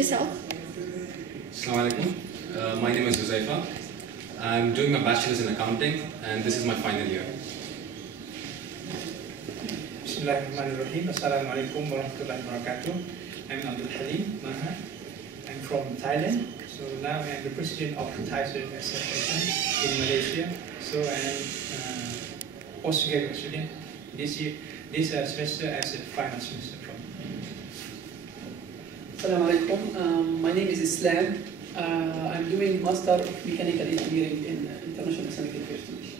yourself. Assalamu alaikum. My name is Huzaifah. I'm doing my bachelor's in accounting and this is my final year. Bismillahirrahmanirrahim. Assalamu alaikum warahmatullahi wabarakatuh. I'm Haleem, Maha. I'm from Thailand. So now I am the president of the Thai Student Association in Malaysia. So I am postgraduate student this year, this semester as a final semester from. Assalamu alaikum. My name is Islam. I'm doing Master of Mechanical Engineering in International Islamic University.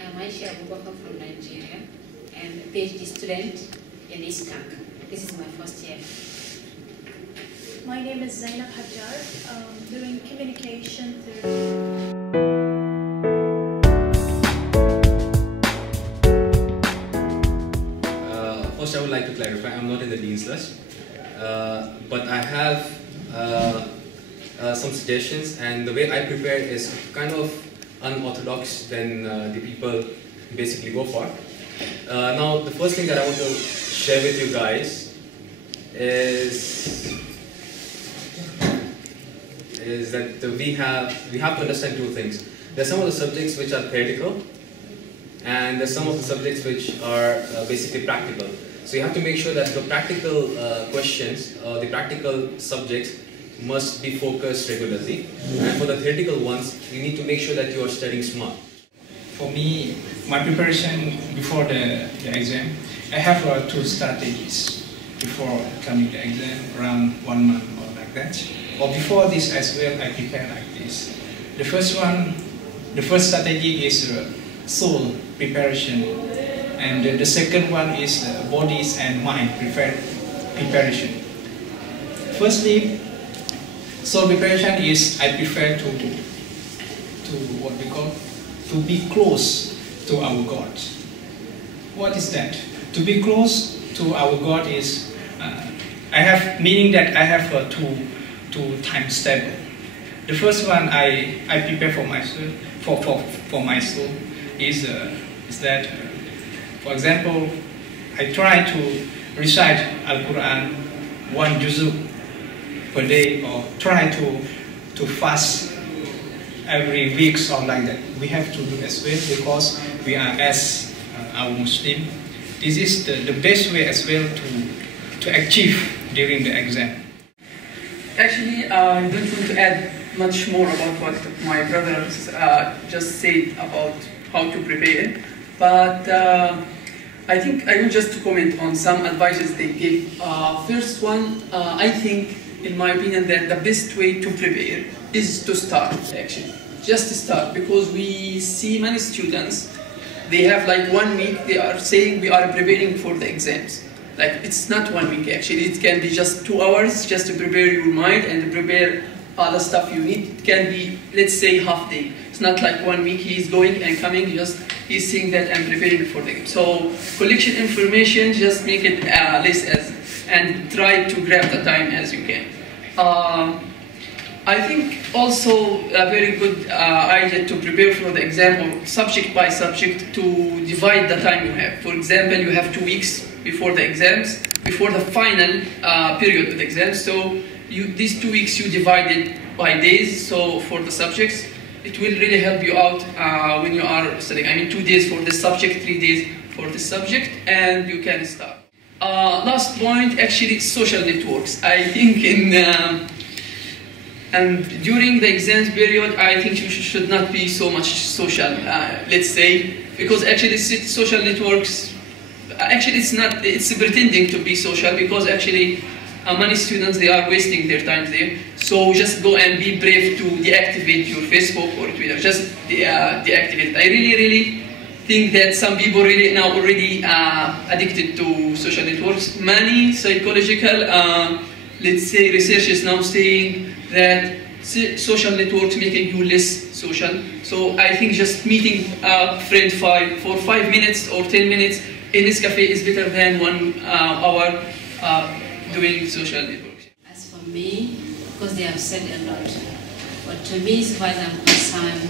I'm Aichah Abubakr from Nigeria and a PhD student in Islamic. This is my first year. My name is Zainab, Hajja, doing communication through. First, I would like to clarify, I'm not in the Dean's List, but I have some suggestions, and the way I prepare is kind of unorthodox than the people basically go for. Now, the first thing that I want to share with you guys is that we have to understand two things. There are some of the subjects which are theoretical, and there's some of the subjects which are basically practical. So you have to make sure that the practical questions, the practical subjects must be focused regularly. And for the theoretical ones, you need to make sure that you are studying smart. For me, my preparation before the exam, I have two strategies before coming to the exam, around 1 month or like that. Or before this as well, I prepare like this. The first strategy is soul preparation, and the second one is bodies and mind preparation. Firstly, soul preparation is I prefer to what we call to be close to our God. What is that? To be close to our God is meaning that I have two times table. The first one I prepare for myself for my soul is that, for example, I try to recite Al-Quran 1 juzu per day, or try to fast every week or like that. We have to do as well because we are as our Muslim. This is the best way as well to achieve during the exam. Actually, I don't want to add much more about what my brothers just said about how to prepare, but I think I will just comment on some advices they gave. First one, I think, in my opinion, that the best way to prepare is to start, actually. Just start, because we see many students, they have like 1 week, they are saying we are preparing for the exams. Like, it's not 1 week actually, it can be just 2 hours just to prepare your mind and to prepare other stuff you need. It can be, let's say, half day. It's not like 1 week he's going and coming, he's saying that I'm preparing for the game. So, collection information, just make it less and try to grab the time as you can. I think also a very good idea to prepare for the exam, or subject by subject, to divide the time you have. For example, you have 2 weeks before the exams, before the final period of the exams. So these 2 weeks you divide it by days. So for the subjects, it will really help you out when you are studying. I mean, 2 days for this subject, 3 days for this subject, and you can start. Last point, actually, social networks. I think and during the exams period, I think you should not be so much social, let's say, because actually social networks, actually it's pretending to be social, because actually many students, they are wasting their time there. So just go and be brave to deactivate your Facebook or Twitter, just deactivate. I really think that some people really now already addicted to social networks. Many psychological, let's say, research is now saying that social networks making you less social. So I think just meeting a friend for 5 minutes or 10 minutes in this cafe is better than 1 hour doing social networks. As for me, because they have said a lot, but to me, as far as I'm concerned,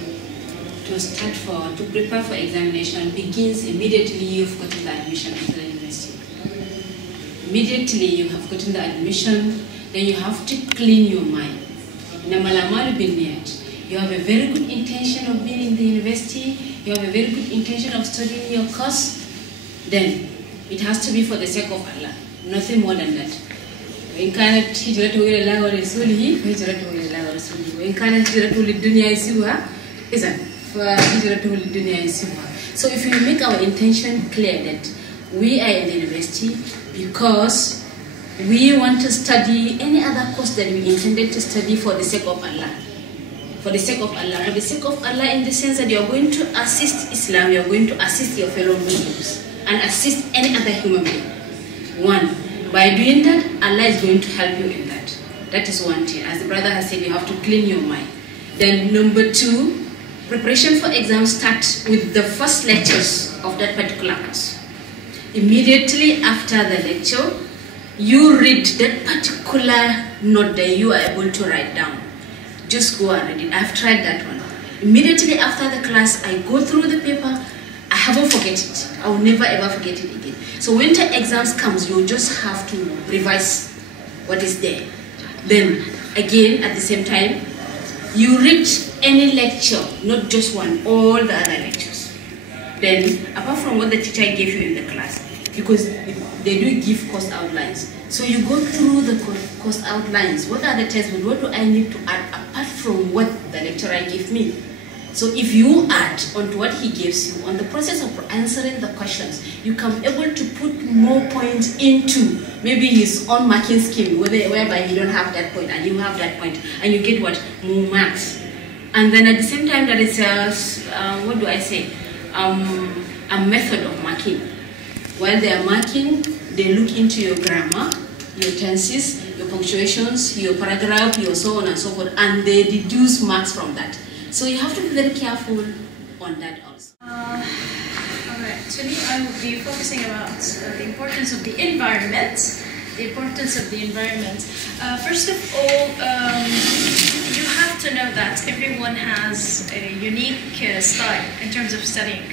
to prepare for examination begins immediately you've gotten the admission to the university. Immediately you have gotten the admission, then you have to clean your mind. You have a very good intention of being in the university, you have a very good intention of studying your course, then it has to be for the sake of Allah, nothing more than that. وإن كانت هجرته إلى الله ورسوله فهجرته إلى الله ورسوله وإن كانت هجرته للدنيا يسوها إذن فهجرته للدنيا يسوها. So if we make our intention clear that we are in the university because we want to study any other course that we intended to study for the sake of Allah. For the sake of Allah. For the sake of Allah in the sense that you are going to assist Islam, you are going to assist your fellow Muslims and assist any other human being. One, by doing that, Allah is going to help you in that. That is one thing. As the brother has said, you have to clean your mind. Then number two, preparation for exams starts with the first lectures of that particular course. Immediately after the lecture, you read that particular note that you are able to write down. Just go and read it. I've tried that one. Immediately after the class, I go through the paper. I haven't forget it. I will never ever forget it again. So winter exams comes, you just have to revise what is there. Then again, at the same time, you read any lecture, not just one, all the other lectures. Then, apart from what the teacher gave you in the class, because they do give course outlines. So you go through the course outlines. What are the tests? What do I need to add apart from what the lecturer gave me? So if you add onto what he gives you, on the process of answering the questions, you come able to put more points into maybe his own marking scheme, whereby you don't have that point and you have that point, and you get what? More marks. And then at the same time, that is what do I say? A method of marking. While they are marking, they look into your grammar, your tenses, your punctuations, your paragraph, your so on and so forth, and they deduce marks from that. So you have to be very careful on that also. Alright, today I will be focusing about the importance of the environment. First of all, you have to know that everyone has a unique style in terms of studying.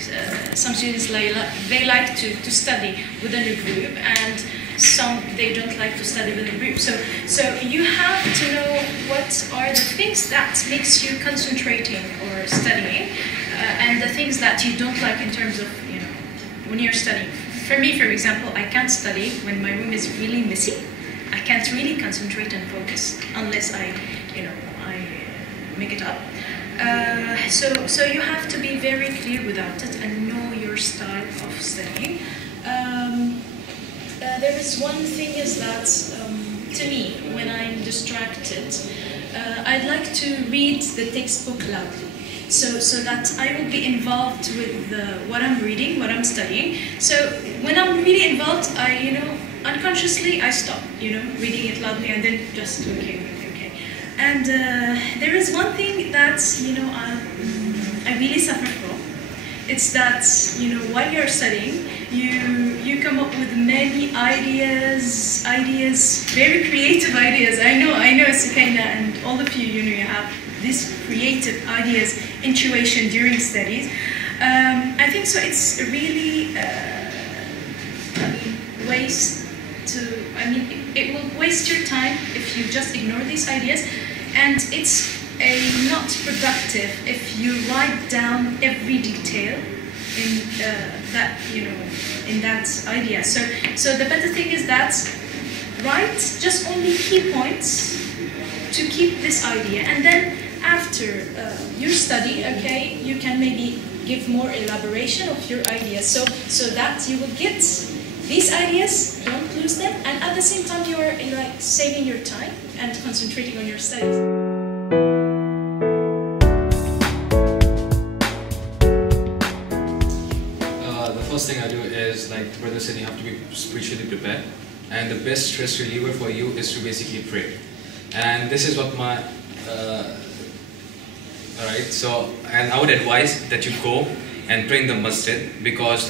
Some students they like to study within a group, and some they don't like to study within a group. So you have to know what are the things that makes you concentrating or studying, and the things that you don't like in terms of when you're studying. For me, for example, I can't study when my room is really messy. I can't really concentrate and focus unless I make it up. So you have to be very clear without it and know your style of studying. There is one thing is that, to me, when I'm distracted, I'd like to read the textbook loudly. So that I will be involved with what I'm reading, what I'm studying. So when I'm really involved, unconsciously I stop, reading it loudly and then just okay. And there is one thing that I really suffer from. It's that while you're studying, you come up with many ideas, very creative ideas. I know, Sukaina, and all of you, you have these creative ideas, intuition during studies. I think so. It's really it will waste your time if you just ignore these ideas, and it's not productive if you write down every detail in in that idea. So the better thing is that write just only key points to keep this idea, and then after your study, okay, you can maybe give more elaboration of your ideas, so that you will get these ideas, don't lose them, and at the same time you're like saving your time and concentrating on your studies. The first thing I do is, like the brother said, you have to be spiritually prepared, and the best stress reliever for you is to basically pray. And this is what my alright, so, and I would advise that you go and pray in the masjid, because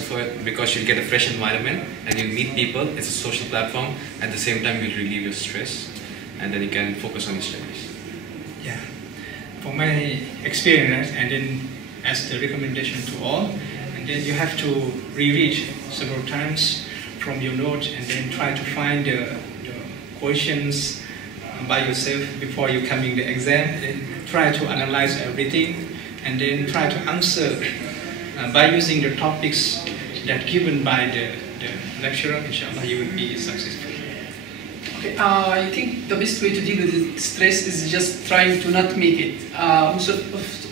you'll get a fresh environment and you'll meet people. It's a social platform. At the same time, you'll relieve your stress, and then you can focus on your studies. Yeah, for my experience, and then as the recommendation to all, and then you have to reread several times from your notes, and then try to find the questions by yourself before you coming the exam, and try to analyze everything, and then try to answer by using the topics that given by the lecturer. Inshallah, you will be successful. Okay, I think the best way to deal with stress is just trying to not make it.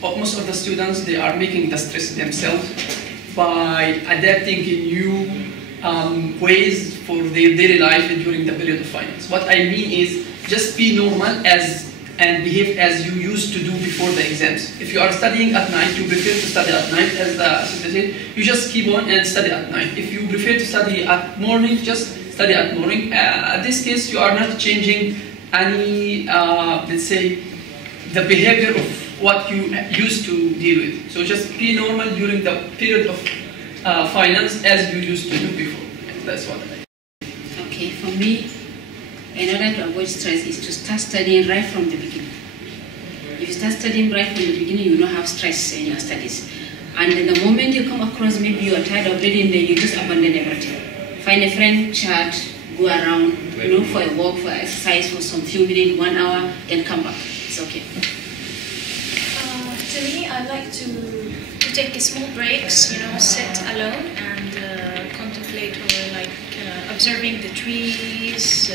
Most of the students, they are making the stress themselves by adapting new ways for their daily life during the period of finals. What I mean is just be normal and behave as you used to do before the exams. If you are studying at night, you prefer to study at night, as the assistant said, you just keep on and study at night. If you prefer to study at morning, just study at morning. In this case, you are not changing any, let's say, the behavior of what you used to deal with. So just be normal during the period of finance as you used to do before. That's what I think. Okay, for me, in order to avoid stress is to start studying right from the beginning. If you start studying right from the beginning, you don't have stress in your studies. And the moment you come across, maybe you are tired of reading, then you just abandon everything. Find a friend, chat, go around, for a walk, for exercise for some few minutes, 1 hour, then come back. It's okay. To me, I like to take small breaks, sit alone and contemplate or observing the trees,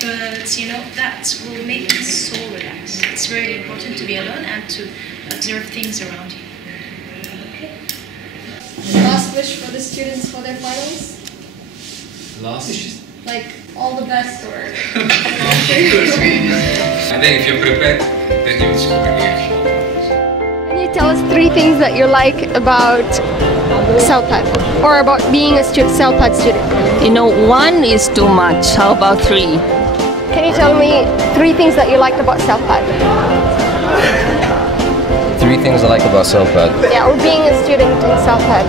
birds, that will make the soul relax. It's very important to be alone and to observe things around you. Okay. Last wish for the students for their finals? Last wishes? Like all the best or... I think if you're prepared, then you will score here. Can you tell us 3 things that you like about CELPAD or about being a CELPAD student? 1 is too much. How about 3? Can you tell me 3 things that you liked about CELPAD? 3 things I like about CELPAD? Yeah, or being a student in CELPAD.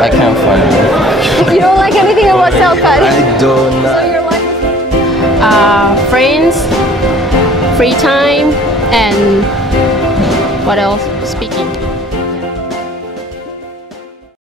I can't find it. You don't like anything about CELPAD? I don't know. So your life is... friends, free time, and what else? Speaking.